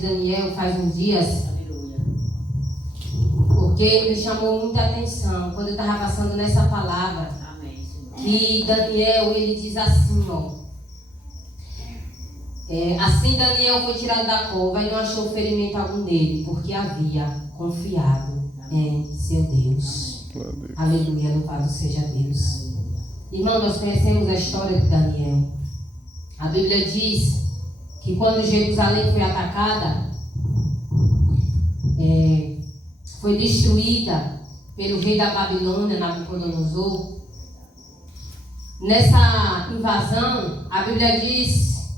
de Daniel faz uns dias, porque me chamou muita atenção quando eu estava passando nessa palavra. Que Daniel, ele diz assim, ó. Assim Daniel foi tirado da cova e não achou ferimento algum nele, porque havia confiado em seu Deus. Aleluia, louvado seja Deus. Irmão, nós conhecemos a história de Daniel. A Bíblia diz que quando Jerusalém foi atacada, foi destruída pelo rei da Babilônia, Nabucodonosor. Nessa invasão, a Bíblia diz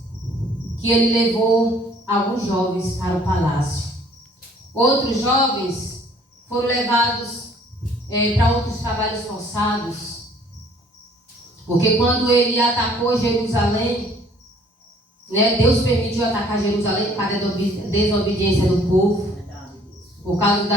que ele levou alguns jovens para o palácio. Outros jovens foram levados para outros trabalhos forçados. Porque quando ele atacou Jerusalém, né, Deus permitiu atacar Jerusalém por causa da desobediência do povo. Por causa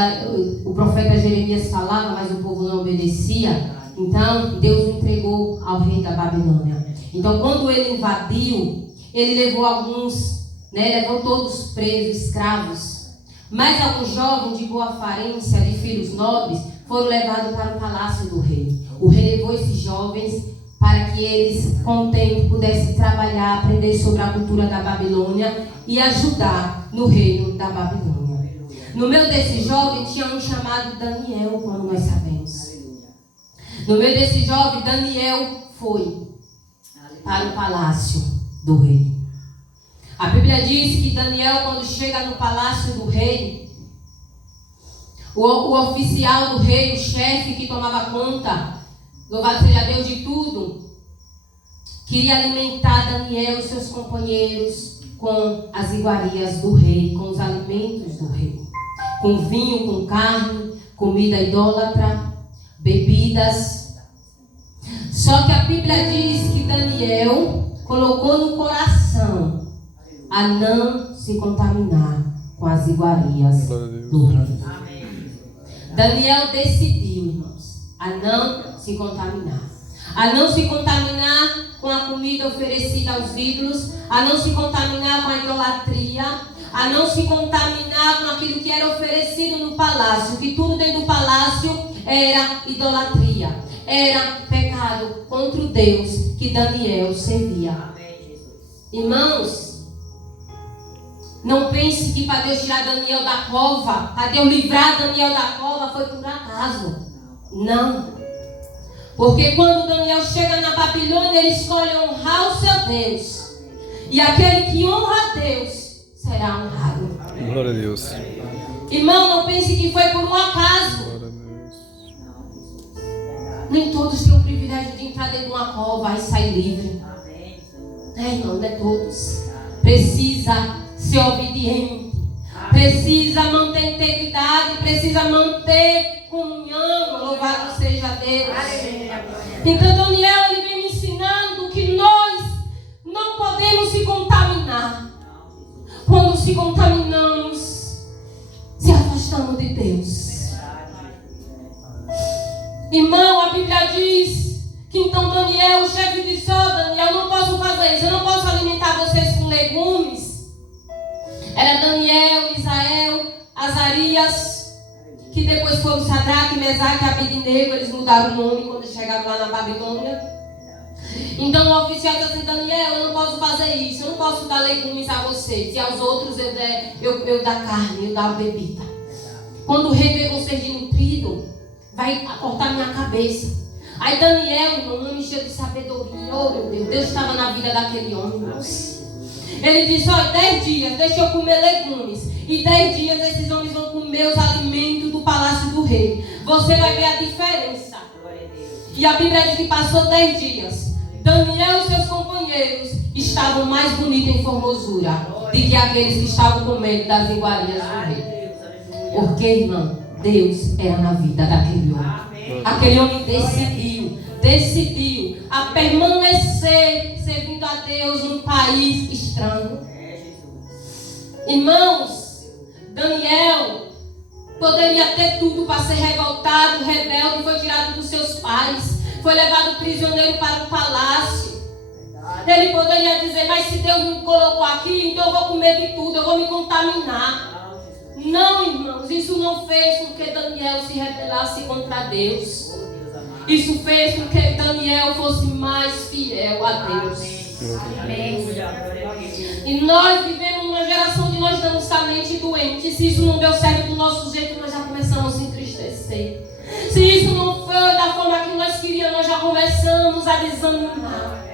o profeta Jeremias falava, mas o povo não obedecia. Então, Deus o entregou ao rei da Babilônia. Então, quando ele invadiu, ele levou alguns, né, levou todos presos, escravos. Mas alguns jovens de boa aparência, de filhos nobres, foram levados para o palácio do rei. O rei levou esses jovens para que eles, com o tempo, pudessem trabalhar, aprender sobre a cultura da Babilônia e ajudar no reino da Babilônia. No meio desses jovens tinha um chamado Daniel, como nós sabemos. No meio desse jovem, Daniel foi para o palácio do rei. A Bíblia diz que Daniel, quando chega no palácio do rei, o oficial do rei, o chefe que tomava conta, louvado seja Deus, de tudo, queria alimentar Daniel e seus companheiros com as iguarias do rei, com os alimentos do rei, com vinho, com carne, comida idólatra, bebidas. Só que a Bíblia diz que Daniel colocou no coração a não se contaminar com as iguarias do rei. Daniel decidiu, irmãos, a não se contaminar. A não se contaminar com a comida oferecida aos ídolos, a não se contaminar com a idolatria, a não se contaminar com aquilo que era oferecido no palácio, que tudo dentro do palácio era idolatria, era pecado contra o Deus que Daniel servia. Irmãos, não pense que para Deus tirar Daniel da cova, para Deus livrar Daniel da cova, foi por acaso. Não. Porque quando Daniel chega na Babilônia, ele escolhe honrar o seu Deus. E aquele que honra a Deus será honrado. Glória a Deus. Irmão, não pense que foi por um acaso. Glória a Deus. Nem todos têm o privilégio de entrar dentro de uma cova e sair livre. Irmão, não é todos. Precisa ser obediente. Precisa manter integridade. Precisa manter comunhão. Louvado seja Deus. Então Daniel, ele vem me ensinando que nós não podemos se contaminar. Quando se contaminamos, se afastamos de Deus. Irmão, a Bíblia diz que então Daniel, o chefe disse: Daniel, eu não posso fazer isso, eu não posso alimentar vocês com legumes. Era Daniel, Misael, Azarias, que depois foram Sadraque, Mesaque e Abednego. Eles mudaram o nome quando chegaram lá na Babilônia. Então o oficial disse assim: Daniel, eu não posso fazer isso, eu não posso dar legumes a vocês, e aos outros eu dar carne, eu dar bebida. Quando o rei vê vocês de nutrido, vai cortar minha cabeça. Aí Daniel, irmão, não encheu de sabedoria. Oh meu Deus, Deus estava na vida daquele homem, irmãos. Ele disse: 10 dias, deixa eu comer legumes, e 10 dias esses homens vão comer os alimentos do palácio do rei. Você vai ver a diferença. E a Bíblia diz que passou 10 dias. Daniel e seus companheiros estavam mais bonitos em formosura do que aqueles que estavam comendo das iguarias do rei. Porque, irmão, Deus era na vida daquele homem. Aquele homem decidiu a permanecer servindo a Deus num país estranho. Irmãos, Daniel poderia ter tudo para ser revoltado, rebelde, foi tirado dos seus pais. Foi levado prisioneiro para o palácio. Ele poderia dizer, mas se Deus me colocou aqui, então eu vou comer de tudo, eu vou me contaminar. Não, irmãos, isso não fez com que Daniel se rebelasse contra Deus. Isso fez com que Daniel fosse mais fiel a Deus. Amém. E nós vivemos numa geração de nós estamos somente doentes. Se isso não deu certo do nosso jeito, nós já começamos a se entristecer. Se isso não foi da forma que nós queríamos, nós já começamos a desanimar.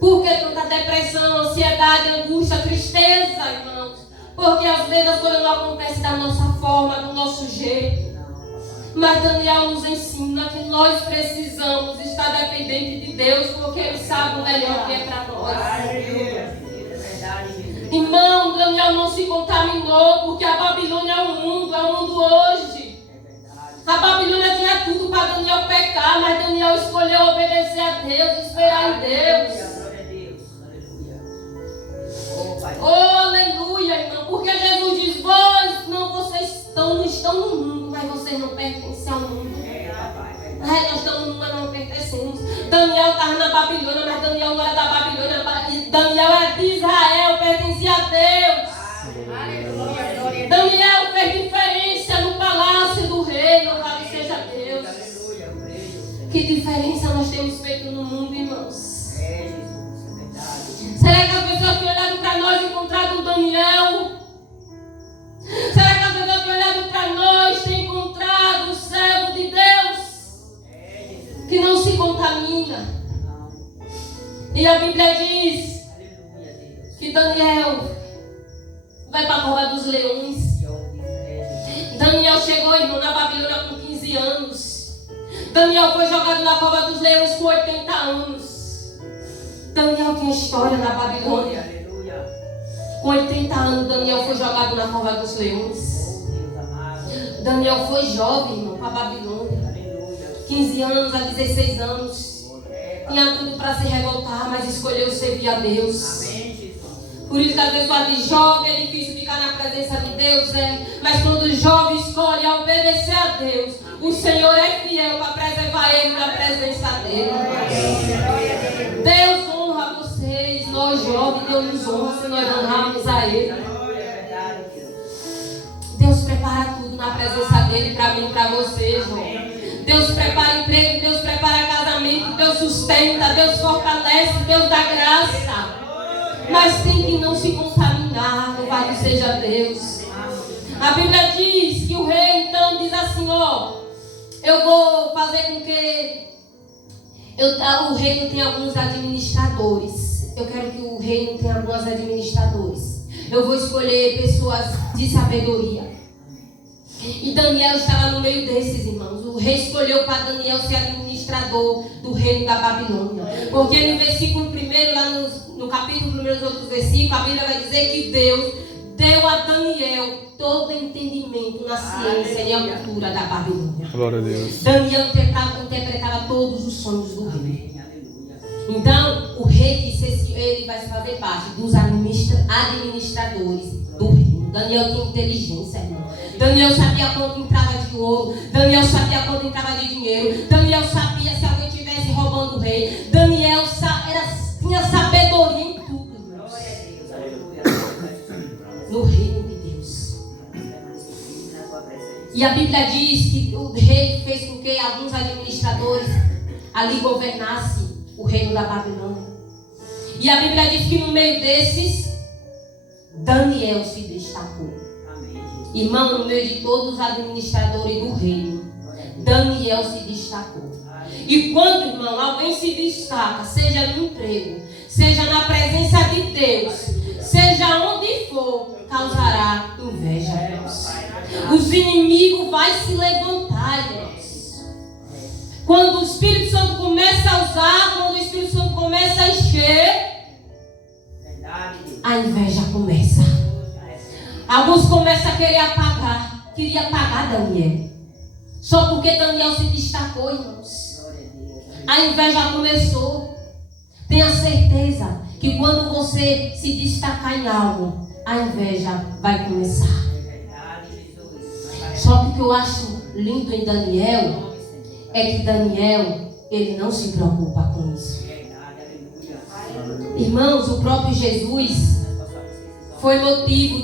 Por que tanta depressão, ansiedade, angústia, tristeza, irmãos? Porque às vezes as coisas não acontecem da nossa forma, do nosso jeito. Mas Daniel nos ensina que nós precisamos estar dependentes de Deus, porque Ele sabe o melhor que é para nós. Irmão, Daniel não se contaminou, porque a Babilônia é o mundo hoje. A Babilônia tinha tudo para Daniel pecar, mas Daniel escolheu obedecer a Deus, esperar em Deus. Oh, aleluia, irmão. Porque Jesus diz, vocês não estão no mundo, mas vocês não pertencem ao mundo. Nós estamos no mundo, mas não pertencemos. Daniel estava na Babilônia, mas Daniel não era da Babilônia. Daniel é de Israel, pertencia a Deus. Daniel fez diferença no palácio do rei, louvado seja Deus. Que diferença nós temos feito no mundo, irmãos? Será que as pessoas têm olhado para nós e encontrado um Daniel? Será que as pessoas têm olhado para nós e têm encontrado o servo de Deus? Que não se contamina. E a Bíblia diz que Daniel vai para a cova dos leões. Daniel chegou, irmão, na Babilônia com 15 anos. Daniel foi jogado na cova dos leões com 80 anos. Daniel tinha história na Babilônia. Com 80 anos, Daniel foi jogado na cova dos leões. Daniel foi jovem, irmão, para a Babilônia. 15 anos a 16 anos. Tinha tudo para se revoltar, mas escolheu servir a Deus. Por isso que às vezes fala de jovem, é difícil ficar na presença de Deus, mas quando o jovem escolhe obedecer a Deus, o Senhor é fiel para preservar ele na presença dele. Deus honra vocês, nós jovens, Deus nos honra se nós honrarmos a Ele. Deus prepara tudo na presença dele para mim e para você, João. Deus prepara emprego, Deus prepara casamento, Deus sustenta, Deus fortalece, Deus dá graça. Mas tem que não se contaminar, louvado seja Deus. A Bíblia diz que o rei então diz assim, eu vou fazer com que o reino tenha alguns administradores. Eu quero que o reino tenha alguns administradores. Eu vou escolher pessoas de sabedoria. E Daniel estava no meio desses, irmãos. O rei escolheu para Daniel ser administrador do reino da Babilônia. Porque no versículo 1, lá no capítulo 1, nos outros versículos, a Bíblia vai dizer que Deus deu a Daniel todo entendimento na ciência e a cultura da Babilônia. Glória a Deus. Daniel interpretava todos os sonhos do rei. Então, o rei disse que ele vai fazer parte dos administradores do reino. Daniel tinha inteligência, irmão. Daniel sabia quanto entrava de ouro. Daniel sabia quanto entrava de dinheiro. Daniel sabia se alguém estivesse roubando o rei. Daniel tinha sabedoria em tudo, irmãos. No reino de Deus. E a Bíblia diz que o rei fez com que alguns administradores ali governassem o reino da Babilônia. E a Bíblia diz que no meio desses, Daniel se destacou. Irmão, no meio de todos os administradores do reino, Daniel se destacou. E quando, irmão, alguém se destaca, seja no emprego, seja na presença de Deus, seja onde for, causará inveja, irmãos. Os inimigos vão se levantar, irmãos. Quando o Espírito Santo começa a usar, quando o Espírito Santo começa a encher, a inveja começa. Alguns começam a querer apagar. Queria apagar Daniel. Só porque Daniel se destacou, irmãos. A inveja começou. Tenha certeza que quando você se destacar em algo, a inveja vai começar. Só que o que eu acho lindo em Daniel é que Daniel, ele não se preocupa com isso. Irmãos, o próprio Jesus foi motivo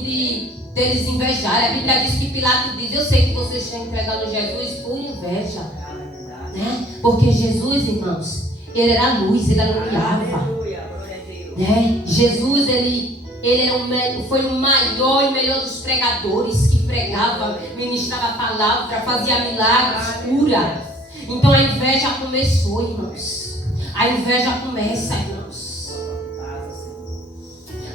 deles invejarem. A Bíblia diz que Pilatos diz: eu sei que vocês estão entregando Jesus por inveja, né? Porque Jesus, irmãos, ele era a luz, ele alumiava, né? Jesus, ele era foi o maior e melhor dos pregadores, que pregava, ministrava a palavra, fazia milagres, cura. Então a inveja começou, irmãos. A inveja começa, irmãos.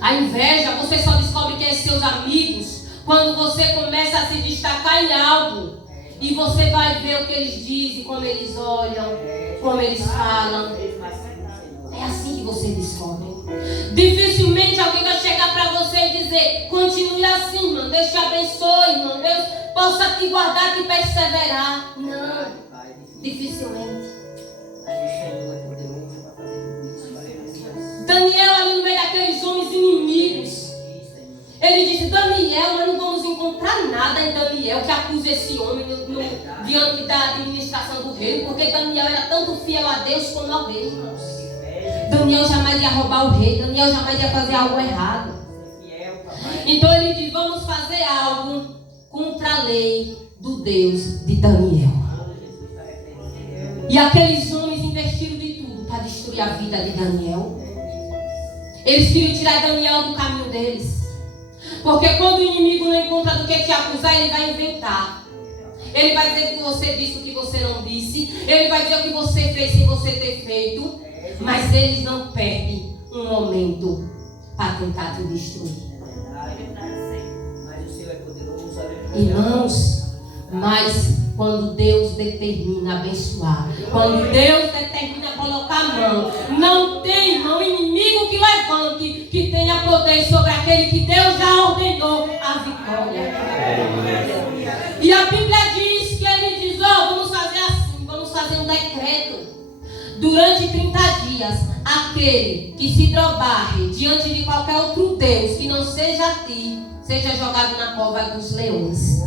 A inveja, você só descobre quem é seus amigos quando você começa a se destacar em algo. E você vai ver o que eles dizem, como eles olham, como eles falam. É assim que você descobre. Dificilmente alguém vai chegar para você e dizer: continue assim, irmão, Deus te abençoe, irmão, Deus possa te guardar, te perseverar. Não, dificilmente. Daniel, ali no meio daqueles homens inimigos, ele disse: Daniel, nós não vamos encontrar nada em Daniel que acusa esse homem diante da administração do rei, porque Daniel era tanto fiel a Deus como a alguém, irmãos. Daniel jamais ia roubar o rei, Daniel jamais ia fazer algo errado. Então ele diz: vamos fazer algo contra a lei do Deus de Daniel. E aqueles homens investiram de tudo para destruir a vida de Daniel. Eles queriam tirar Daniel do caminho deles. Porque quando o inimigo não encontra do que te acusar, ele vai inventar. Ele vai dizer que você disse o que você não disse. Ele vai dizer o que você fez sem você ter feito. Mas eles não perdem um momento para tentar te destruir. Irmãos, mas quando Deus determina abençoar, quando Deus determina colocar a mão, não tem, irmão, inimigo que levante, que tenha poder sobre aquele que Deus já ordenou a vitória. E a Bíblia diz que ele diz: vamos fazer assim, vamos fazer um decreto. Durante 30 dias, aquele que se dobre diante de qualquer outro Deus que não seja a ti, seja jogado na cova dos leões.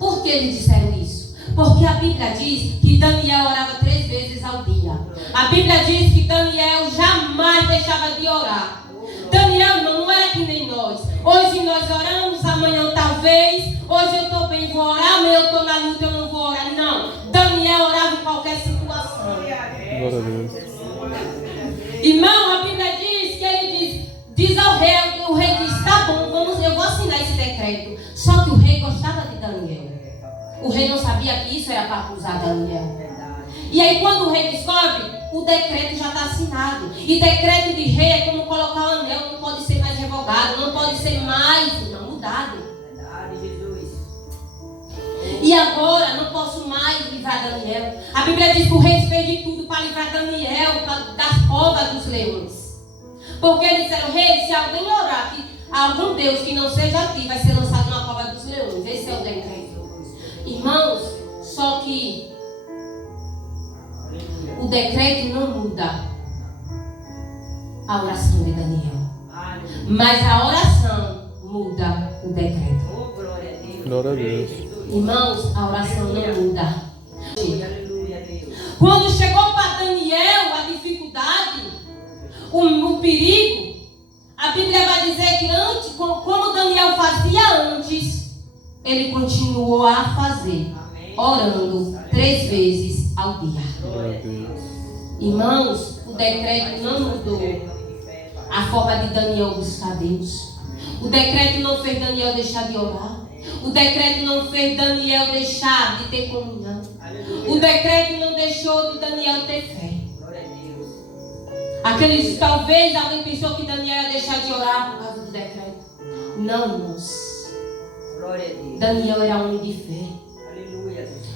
Por que eles disseram isso? Porque a Bíblia diz que Daniel orava 3 vezes ao dia. A Bíblia diz que Daniel jamais deixava de orar. Daniel não era que nem nós. Hoje nós oramos, amanhã talvez. Hoje eu estou bem, vou orar. Amanhã eu estou na luta, eu não vou orar. Não. Daniel orava em qualquer situação. Glória a Deus. Irmão, a Bíblia diz que ele diz ao rei, o rei diz: tá bom, eu vou assinar esse decreto. Só que o rei gostava de Daniel. O rei não sabia que isso era para acusar Daniel. E aí quando o rei descobre, o decreto já está assinado. E decreto de rei é como colocar o anel, não pode ser mais revogado, não pode ser mais mudado. E agora não posso mais livrar Daniel. A Bíblia diz que o rei fez de tudo para livrar Daniel das covas dos leões. Porque eles disseram: rei, se alguém orar que algum Deus que não seja a ti, vai ser lançado na cova dos leões. Esse é o decreto. Irmãos, só que o decreto não muda a oração de Daniel. Mas a oração muda o decreto. Glória a Deus. Irmãos, a oração não muda. Quando chegou para Daniel a dificuldade, o perigo, a Bíblia vai dizer que antes, como Daniel fazia antes, ele continuou a fazer, orando 3 vezes ao dia. Irmãos, o decreto não mudou a forma de Daniel buscar Deus. O decreto não fez Daniel deixar de orar. O decreto não fez Daniel deixar de ter comunhão. O decreto não deixou de Daniel ter fé. Talvez alguém pensou que Daniel ia deixar de orar por causa do decreto. Não, irmãos. Daniel era homem de fé.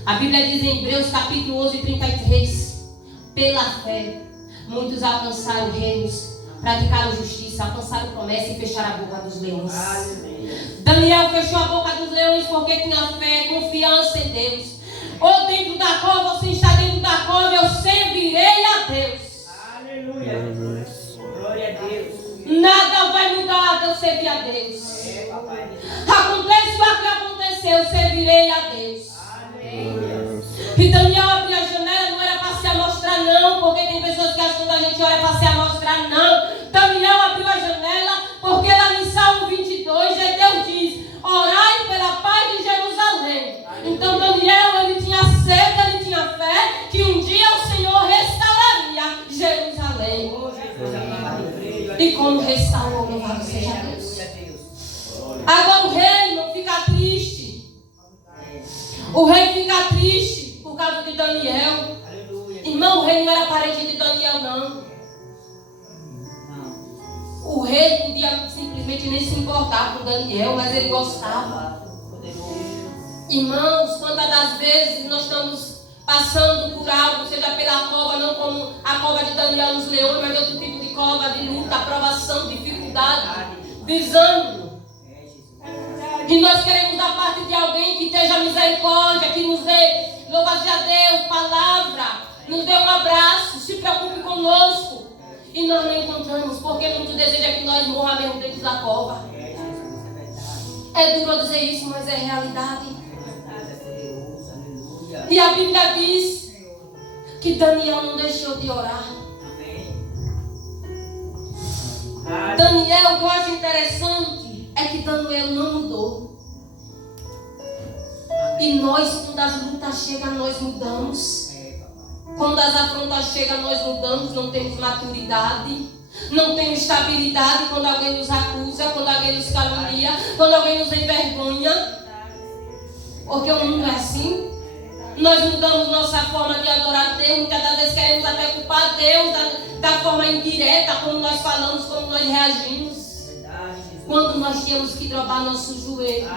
A Bíblia diz em Hebreus capítulo 11, 33: pela fé, muitos alcançaram reinos, praticaram justiça, alcançaram promessa e fecharam a boca dos leões. Daniel fechou a boca dos leões porque tinha fé, confiança em Deus. Ou dentro da cova, você está dentro da cova, eu servirei a Deus. Aleluia. Glória a Deus. Nada vai mudar de eu servir a Deus. Acontece o que aconteceu, eu servirei a Deus. E Daniel abria a janela, não era para se amostrar não, porque tem pessoas que acham que quando a gente ora é para se amostrar, não. Daniel abriu a janela, porque lá em Salmo 22, Deus diz: orai pela paz de Jerusalém. Então Daniel, ele tinha certeza, ele tinha fé que um dia o Senhor restauraria Jerusalém. E como restaurou, louvado seja Deus. Agora o rei não fica triste. O rei fica triste por causa de Daniel. Irmão, o rei não era parente de Daniel, não. O rei podia simplesmente nem se importar com Daniel, mas ele gostava. Irmãos, quantas das vezes nós estamos passando por algo, seja pela cova, não como a cova de Daniel nos leões, mas outro tipo de cova, de luta, aprovação, dificuldade, desânimo. E nós queremos da parte de alguém que esteja misericórdia, que nos dê, louvado seja Deus, palavra, nos dê um abraço, se preocupe conosco. E nós não encontramos, porque muito deseja que nós morramos mesmo dentro da cova. É duro dizer isso, mas é realidade. E a Bíblia diz que Daniel não deixou de orar. Daniel, o que eu acho interessante é que Daniel não mudou. E nós, quando as lutas chegam, nós mudamos. Quando as afrontas chegam, nós mudamos, não temos maturidade, não temos estabilidade quando alguém nos acusa, quando alguém nos calunia, quando alguém nos envergonha. Porque o mundo é assim. Nós mudamos nossa forma de adorar Deus, muitas das vezes queremos até culpar Deus da forma indireta, como nós falamos, como nós reagimos. Quando nós tínhamos que dobrar nosso joelho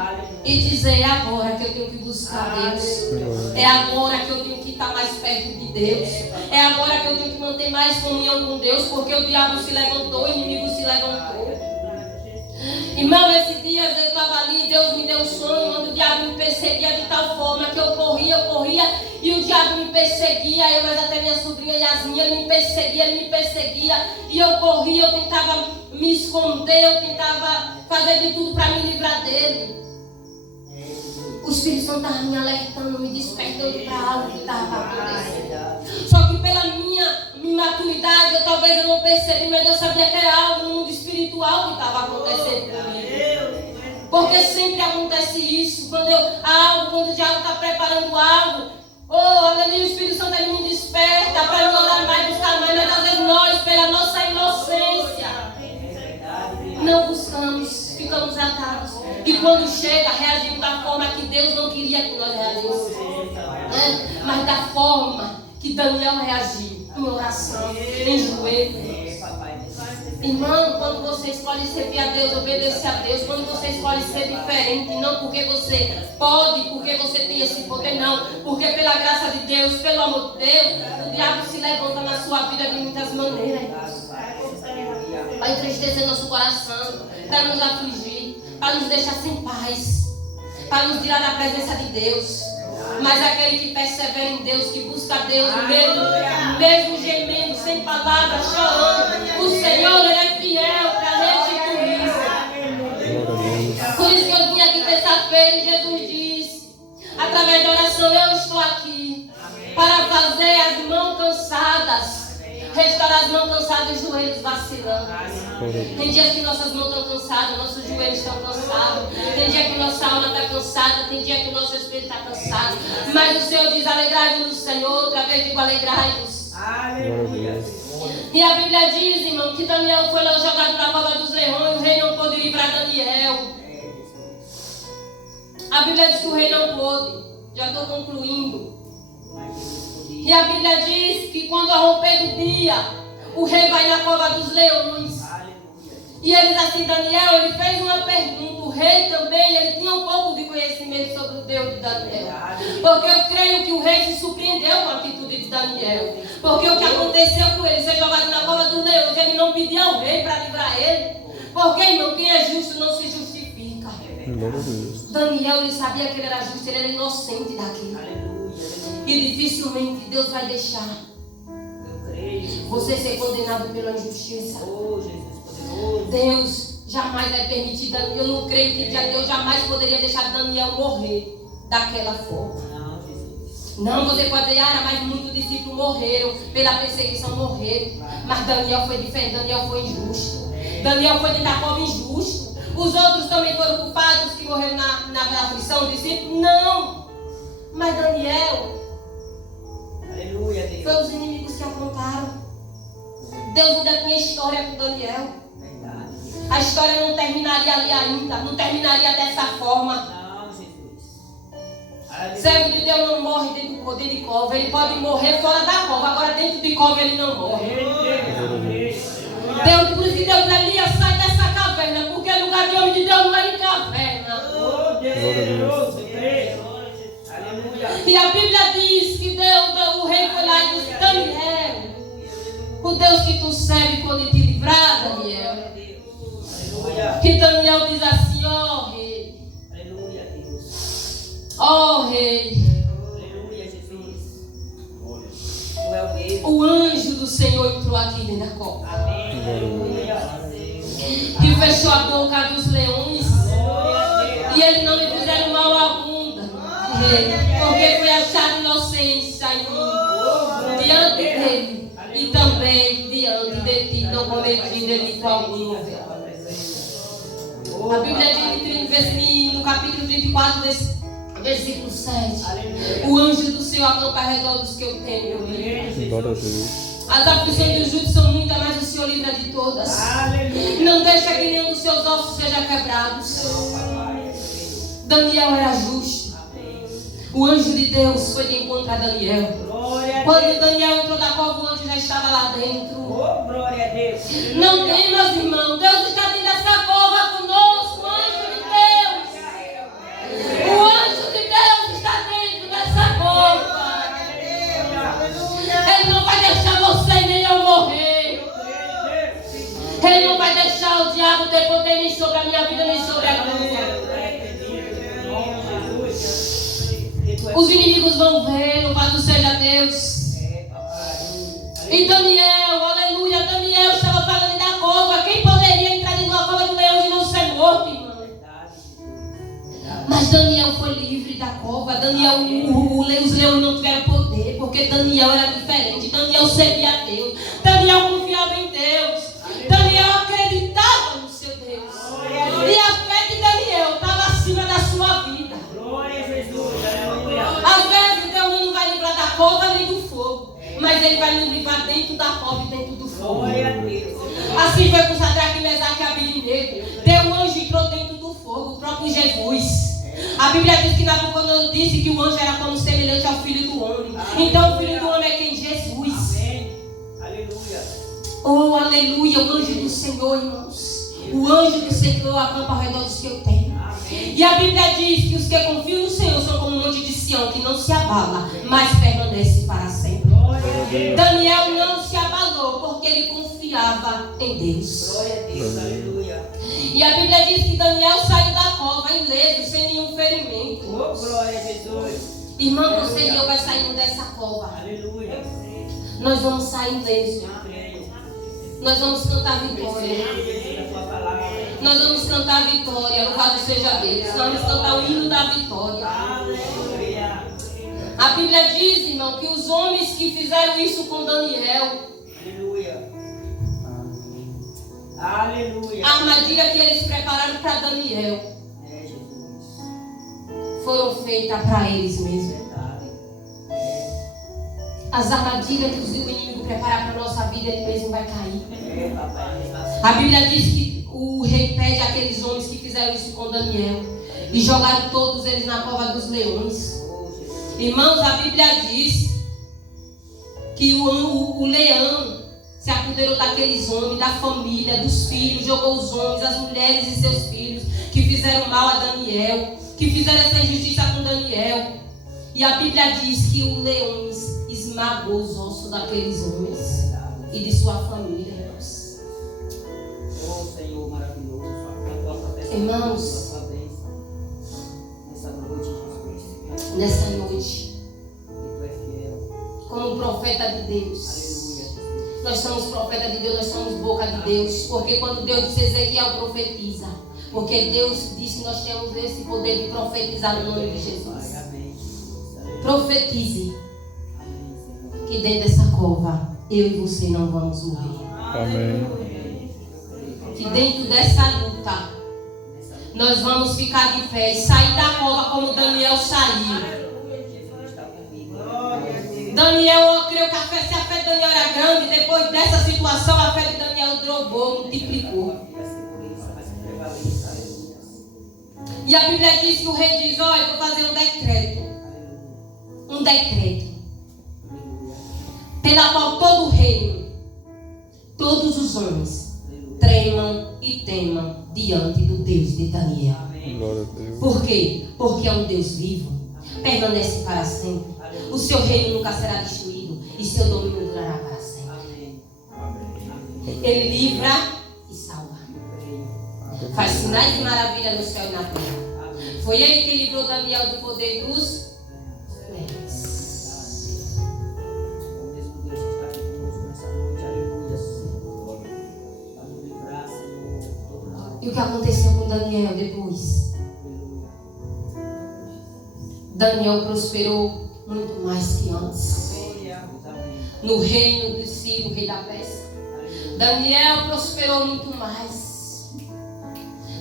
e dizer: é agora que eu tenho que buscar Deus, é agora que eu tenho que estar mais perto de Deus, é agora que eu tenho que manter mais comunhão com Deus, porque o diabo se levantou, o inimigo se levantou. Irmão, esses dias eu estava ali, Deus me deu um sonho, onde o diabo me perseguia de tal forma que eu corria, e o diabo me perseguia, eu, mas até minha sobrinha Yasmin, ele me perseguia, e eu corria, eu tentava me esconder, eu tentava fazer de tudo para me livrar dele. O Espírito Santo estava me alertando, me despertando para algo que estava acontecendo. Só que pela minha imaturidade, talvez eu não percebi, mas eu sabia que era algo no mundo espiritual que estava acontecendo comigo. Porque sempre acontece isso, quando o diabo está preparando algo, aleluia, o Espírito Santo ele me desperta para me orar mais, buscar mais, mas às vezes nós, pela nossa inocência, não buscamos, ficamos atados. E quando chega, reagimos da forma que Deus não queria que nós reagíssemos, mas da forma que Daniel reagiu, em oração, em joelho. Irmão, quando você escolhe servir a Deus, obedecer a Deus, quando você escolhe ser diferente, não porque você pode, porque você tem esse poder, não, porque pela graça de Deus, pelo amor de Deus, o diabo se levanta na sua vida de muitas maneiras, para entristecer nosso coração, para nos afligir, para nos deixar sem paz, para nos tirar da presença de Deus. Mas aquele que persevera em Deus, que busca Deus, mesmo gemendo, sem palavras, chorando, o Senhor ele é fiel para restituir. Por isso que eu vim aqui terça-feira e Jesus disse, através da oração, eu estou aqui para fazer as mãos cansadas, restaurar as mãos cansadas e os joelhos vacilando. Tem dias que nossas mãos estão cansadas, nossos joelhos estão cansados. Tem dia que nossa alma está cansada, tem dia que o nosso espírito está cansado. Mas o Senhor diz: alegrai-vos no Senhor. Outra vez digo: alegrai-vos. E a Bíblia diz, irmão, que Daniel foi lá jogado na cova dos leões. O rei não pôde livrar Daniel. A Bíblia diz que o rei não pôde. Já estou concluindo. E a Bíblia diz que quando romper do dia, o rei vai na cova dos leões. E ele diz assim: Daniel, ele fez uma pergunta. O rei também, ele tinha um pouco de conhecimento sobre o Deus de Daniel. Porque eu creio que o rei se surpreendeu com a atitude de Daniel. Porque o que aconteceu com ele, ser jogado na cova dos leões, ele não pediu ao rei para livrar ele. Porque, irmão, quem é justo não se justifica. Daniel, ele sabia que ele era justo, ele era inocente daquilo. E dificilmente Deus vai deixar você ser condenado pela injustiça. Deus jamais vai permitir Daniel. Eu não creio que Deus jamais poderia deixar Daniel morrer daquela forma. Não, você pode dizer, mas muitos discípulos morreram, pela perseguição morreram. Mas Daniel foi diferente, Daniel foi injusto. Daniel foi dentro da cova injusto. Os outros também foram culpados que morreram na aflição, os discípulos? Não. Mas Daniel, Aleluia, Deus. foi os inimigos que aprontaram. Deus ainda tinha história com Daniel. Verdade. A história não terminaria ali ainda, não terminaria dessa forma. Não, Jesus. Aleluia. Servo de Deus não morre dentro do poder de cova. Ele pode morrer fora da cova, agora dentro de cova ele não morre. Deus, por isso que Deus ali sai dessa caverna, porque o lugar de homem de Deus não é em caverna. Oh, Deus. Aleluia. E a Bíblia diz que Deus, o rei foi lá e disse, Daniel, o Deus que tu serve quando te livrar, Daniel. Aleluia. Que Daniel diz assim, ó rei, Aleluia, Deus. ó rei, Aleluia, Jesus. Tu é o mesmo. o anjo do Senhor entrou aqui dentro da cova. Amém. Aleluia. Que fechou a boca dos leões. Glória a E eles não me fizeram mal algum, rei, porque foi achado inocência em mim, diante dele e também diante de ti, não cometi delito algum. A Bíblia diz no capítulo 34, versículo 7: o anjo do Senhor acampa ao redor dos que eu tenho. Glória a Deus. As aflições do justo são muitas, mas o Senhor livra de todas. Não deixa que nenhum dos seus ossos seja quebrados. Daniel era justo. O anjo de Deus foi de encontro a Daniel. Quando Daniel entrou da cova, o anjo já estava lá dentro. Oh, glória a Deus. Não tem, meus irmãos. Deus está dentro dessa cova conosco. O anjo de Deus. O anjo de Deus está dentro dessa cova. Ele não vai deixar você nem eu morrer. Ele não vai deixar o diabo ter poder nem sobre a minha vida, nem sobre a tua. Os inimigos vão ver, louvado seja Deus. E Daniel, aleluia, Daniel estava falando da cova. Quem poderia entrar dentro da cova do leão e não ser morto, irmão? Mas Daniel foi livre da cova. Daniel, os leões não tiveram poder, porque Daniel era diferente. Daniel servia a Deus. Daniel confiava em Deus. Daniel acreditava no seu Deus. E a fé de Daniel estava acima da sua vida. Glória a Jesus. Aleluia. Às vezes Deus não vai livrar da cova nem do fogo, mas Ele vai nos livrar dentro da cova e dentro do fogo. Glória a Deus. Assim foi com Sadraque, Mesaque e Abednego. Teu anjo entrou dentro do fogo, o próprio Jesus. A Bíblia diz que Nabucodonosor disse que o anjo era como semelhante ao Filho do Homem. Então o Filho do Homem é quem? Jesus. Amém. Aleluia. Oh, aleluia, o anjo do Senhor, irmãos. O anjo do Senhor acampa ao redor dos que eu tenho. E a Bíblia diz que os que confiam no Senhor são como um monte de Sião, que não se abala, mas permanece para sempre. Glória a Deus. Daniel não se abalou, porque ele confiava em Deus. Glória a Deus. Aleluia. E a Bíblia diz que Daniel saiu da cova ileso, sem nenhum ferimento. Oh, glória a Jesus. Irmão, você e eu vai saindo dessa cova. Aleluia. Nós vamos sair ileso. Creio. Nós vamos cantar vitória. Jesus, a tua palavra. Nós vamos cantar vitória, louvado seja Deus. Nós vamos cantar o hino da vitória. Aleluia. A Bíblia diz, irmão, que os homens que fizeram isso com Daniel, Aleluia. Aleluia. a armadilha que eles prepararam para Daniel, É, Jesus. foram feitas para eles mesmos. Verdade. As armadilhas que o inimigo prepara para a nossa vida, ele mesmo vai cair. É, papai. A Bíblia diz que o rei pede àqueles homens que fizeram isso com Daniel e jogaram todos eles na cova dos leões. Oh, Jesus. Irmãos, a Bíblia diz que o leão se apoderou daqueles homens, da família, dos filhos, jogou os homens, as mulheres e seus filhos que fizeram mal a Daniel, que fizeram essa injustiça com Daniel. E a Bíblia diz que o leão esmagou os ossos daqueles homens e de sua família, irmãos. Oh, Senhor maravilhoso. A tua proteção. Irmãos. A tua bênção. Nessa noite, Jesus. Nessa noite, E tu és fiel. como profeta de Deus, Aleluia, Jesus. nós somos profeta de Deus, nós somos boca de Deus, porque quando Deus disse Ezequiel profetiza, porque Deus disse que nós temos esse poder de profetizar no nome de Jesus. Pai, amém. Profetize que dentro dessa cova eu e você não vamos morrer. Amém. Que dentro dessa luta nós vamos ficar de pé e sair da cova como Daniel saiu. Daniel, eu creio que a fé de Daniel era grande. Depois dessa situação, a fé de Daniel dobrou, multiplicou. E a Bíblia diz que o rei diz: olha, eu vou fazer um decreto. Um decreto. Pela qual todo o reino, todos os homens, tremam e temam diante do Deus de Daniel. Glória a Deus. Por quê? Porque é um Deus vivo, permanece para sempre. O seu reino nunca será destruído e seu domínio durará para sempre. Ele livra e salva. Faz sinais de maravilha no céu e na terra. Foi ele que livrou Daniel do poder dos leões. E o que aconteceu com Daniel depois? Daniel prosperou muito mais que antes. No reino de Ciro, rei da Pérsia, Daniel prosperou muito mais.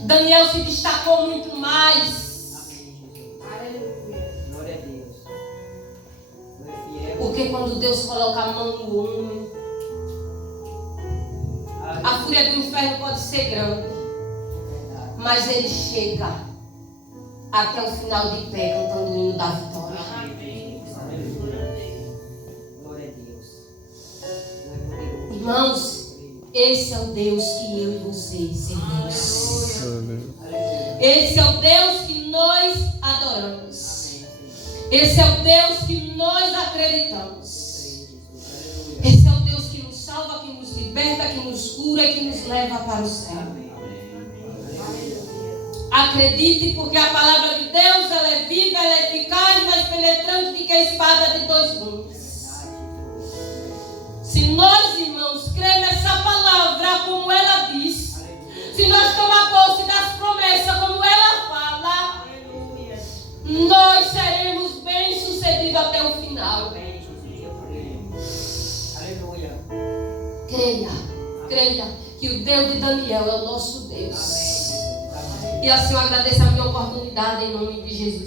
Daniel se destacou muito mais. Porque quando Deus coloca a mão no homem, a fúria do inferno pode ser grande, mas ele chega até o final de pé cantando o hino da vitória. Irmãos, esse é o Deus que eu e você servimos. Esse é o Deus que nós adoramos. Esse é o Deus que nós acreditamos. Esse é o Deus que nos salva, que nos liberta, que nos cura e que nos leva para o céu. Acredite, porque a palavra de Deus, ela é viva, ela é eficaz, mais penetrante do que a espada de dois gumes. Se nós, irmãos, cremos nessa palavra como ela diz, se nós tomar posse das promessas como ela fala, nós seremos bem-sucedidos até o final. Creia que o Deus de Daniel é o nosso Deus. E assim eu agradeço a minha oportunidade em nome de Jesus.